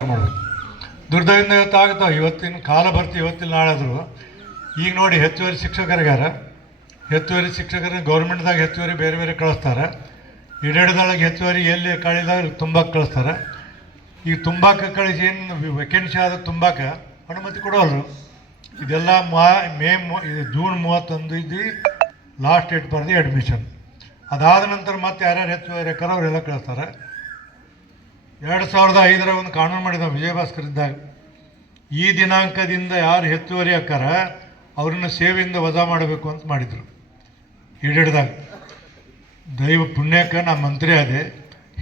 ಮಾಡಬೇಕು. ದುರ್ದೈವಿಂದ ಇವತ್ತು ಆಗುತ್ತಾವೆ, ಇವತ್ತಿನ ಕಾಲ ಬರ್ತೀವಿ, ಇವತ್ತಿನ ನಾಳಾದರೂ. ಈಗ ನೋಡಿ ಹೆಚ್ಚುವರಿ ಶಿಕ್ಷಕರಿಗಾರ ಹೆಚ್ಚುವರಿ ಶಿಕ್ಷಕರನ್ನ ಗೌರ್ಮೆಂಟ್ದಾಗ ಹೆಚ್ಚುವರಿ ಬೇರೆ ಬೇರೆ ಕಳಿಸ್ತಾರೆ. ಇಡೇಡ್ದೊಳಗೆ ಹೆಚ್ಚುವರಿ ಎಲ್ಲಿ ಕಳಿದಾಗ ತುಂಬಾಕ ಕಳಿಸ್ತಾರೆ. ಈಗ ತುಂಬಾಕ ಕಳಿಸಿ ಏನು ವೇಕೆನ್ಸಿ ಆದ ತುಂಬಾಕ ಅನುಮತಿ ಕೊಡೋಲ್ರು. ಇದೆಲ್ಲ ಇದು ಜೂನ್ 31 ಇದ್ದು ಲಾಸ್ಟ್ ಡೇಟ್ ಬರ್ದು ಅಡ್ಮಿಷನ್. ಅದಾದ ನಂತರ ಮತ್ತೆ ಯಾರ್ಯಾರು ಹೆಚ್ಚುವರಿ ಯಾಕಾರ ಅವರೆಲ್ಲ ಕಳಿಸ್ತಾರೆ. 2005 ಒಂದು ಕಾನೂನು ಮಾಡಿದ ವಿಜಯಭಾಸ್ಕರ್ ಇದ್ದಾಗ, ಈ ದಿನಾಂಕದಿಂದ ಯಾರು ಹೆಚ್ಚುವರಿ ಹಾಕಾರ ಅವ್ರನ್ನ ಸೇವೆಯಿಂದ ವಜಾ ಮಾಡಬೇಕು ಅಂತ ಮಾಡಿದರು ಹಿಡಿದಾಗ. ದೈವ ಪುಣ್ಯಕ್ಕೆ ನಾ ಮಂತ್ರಿ ಆದೆ,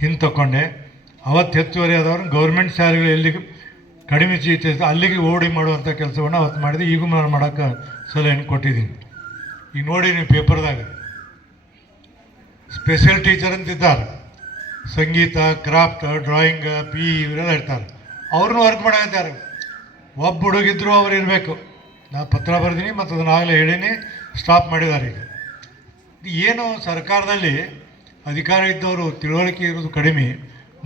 ಹಿಂದೆ ತಗೊಂಡೆ. ಅವತ್ತು ಹೆಚ್ಚುವರಿ ಆದವ್ರನ್ನ ಗೌರ್ಮೆಂಟ್ ಶಾಲೆಗಳು ಎಲ್ಲಿಗೆ ಕಡಿಮೆ ಚೀಟಿ ಅಲ್ಲಿಗೆ ಓಡಿ ಮಾಡುವಂಥ ಕೆಲಸವನ್ನು ಅವತ್ತು ಮಾಡಿದೆ. ಈಗೂ ನಾನು ಮಾಡೋಕ್ಕೆ ಸಲಹೆಯನ್ನು ಕೊಟ್ಟಿದ್ದೀನಿ. ಈಗ ನೋಡಿ ನೀವು ಪೇಪರ್ದಾಗ ಸ್ಪೆಷಲ್ ಟೀಚರ್ ಅಂತಿದ್ದಾರೆ, ಸಂಗೀತ, ಕ್ರಾಫ್ಟ್, ಡ್ರಾಯಿಂಗ್, PE ಇವರೆಲ್ಲ ಇರ್ತಾರೆ. ಅವ್ರನ್ನೂ ವರ್ಕ್ ಮಾಡಾಕತ್ತಾರೆ. ಒಬ್ಬ ಹುಡುಗಿದ್ರು ಅವ್ರು ಇರಬೇಕು. ನಾನು ಪತ್ರ ಬರೆದೀನಿ ಮತ್ತು ಅದನ್ನಾಗಲೇ ಹೇಳೀನಿ, ಸ್ಟಾಪ್ ಮಾಡಿದ್ದಾರೆ. ಈಗ ಏನು ಸರ್ಕಾರದಲ್ಲಿ ಅಧಿಕಾರ ಇದ್ದವರು ತಿಳುವಳಿಕೆ ಇರೋದು ಕಡಿಮೆ,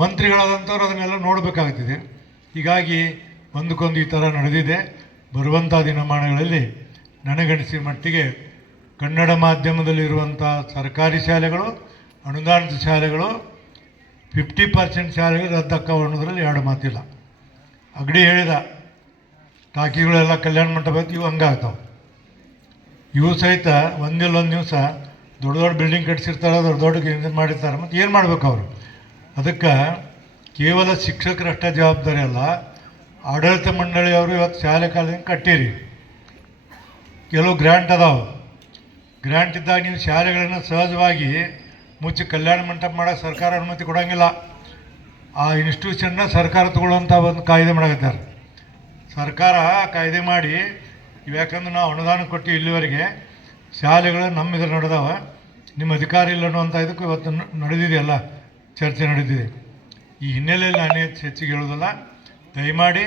ಮಂತ್ರಿಗಳಾದಂಥವ್ರು ಅದನ್ನೆಲ್ಲ ನೋಡಬೇಕಾಗ್ತಿದೆ. ಹೀಗಾಗಿ ಒಂದಕ್ಕೊಂದು ಈ ಥರ ನಡೆದಿದೆ. ಬರುವಂಥ ದಿನಮಾನಗಳಲ್ಲಿ ನನಗನಿಸಿದ ಮಟ್ಟಿಗೆ ಕನ್ನಡ ಮಾಧ್ಯಮದಲ್ಲಿರುವಂಥ ಸರ್ಕಾರಿ ಶಾಲೆಗಳು, ಅನುದಾನಿತ ಶಾಲೆಗಳು 50% ಶಾಲೆಗಳು ರದ್ದಕ್ಕವ ಅನ್ನೋದ್ರಲ್ಲಿ ಎರಡು ಮಾತಿಲ್ಲ. ಅಗಡಿ ಹೇಳಿದ ಟಾಕಿಗಳೆಲ್ಲ ಕಲ್ಯಾಣ ಮಂಟಪ ಇವು ಹಂಗಾಗ್ತಾವೆ. ಇವು ಸಹಿತ ಒಂದಿಲ್ಲೊಂದು ದಿವಸ ದೊಡ್ಡ ದೊಡ್ಡ ಬಿಲ್ಡಿಂಗ್ ಕಟ್ಸಿರ್ತಾರೆ, ದೊಡ್ಡ ದೊಡ್ಡ ಇದು ಮಾಡಿರ್ತಾರೆ. ಮತ್ತು ಏನು ಮಾಡ್ಬೇಕು ಅವರು? ಅದಕ್ಕೆ ಕೇವಲ ಶಿಕ್ಷಕರಷ್ಟೇ ಜವಾಬ್ದಾರಿ ಅಲ್ಲ, ಆಡಳಿತ ಮಂಡಳಿಯವರು ಇವತ್ತು ಶಾಲೆ ಕಾಲೇಜ್ ಕಟ್ಟಿರಿ. ಕೆಲವು ಗ್ರ್ಯಾಂಟ್ ಅದಾವೆ. ಗ್ರ್ಯಾಂಟ್ ಇದ್ದಾಗ ನೀವು ಶಾಲೆಗಳನ್ನು ಸಹಜವಾಗಿ ಮುಚ್ಚಿ ಕಲ್ಯಾಣ ಮಂಟಪ ಮಾಡೋಕ್ಕೆ ಸರ್ಕಾರ ಅನುಮತಿ ಕೊಡೋಂಗಿಲ್ಲ. ಆ ಇನ್ಸ್ಟಿಟ್ಯೂಷನ್ನ ಸರ್ಕಾರ ತಗೊಳ್ಳುವಂಥ ಒಂದು ಕಾಯ್ದೆ ಮಾಡಕತ್ತಾರೆ. ಸರ್ಕಾರ ಕಾಯ್ದೆ ಮಾಡಿ ಯಾಕಂದ್ರೆ ನಾವು ಅನುದಾನ ಕೊಟ್ಟು ಇಲ್ಲಿವರೆಗೆ ಶಾಲೆಗಳು ನಮ್ಮ ಇದ್ರ ನಡೆದಾವ, ನಿಮ್ಮ ಅಧಿಕಾರ ಇಲ್ಲ ಅನ್ನುವಂಥ ಇದಕ್ಕೆ ಇವತ್ತು ನಡೆದಿದೆಯಲ್ಲ, ಚರ್ಚೆ ನಡೆದಿದೆ. ಈ ಹಿನ್ನೆಲೆಯಲ್ಲಿ ನಾನೇ ಹೆಚ್ಚಿಗೆ ಹೇಳೋದಲ್ಲ. ದಯಮಾಡಿ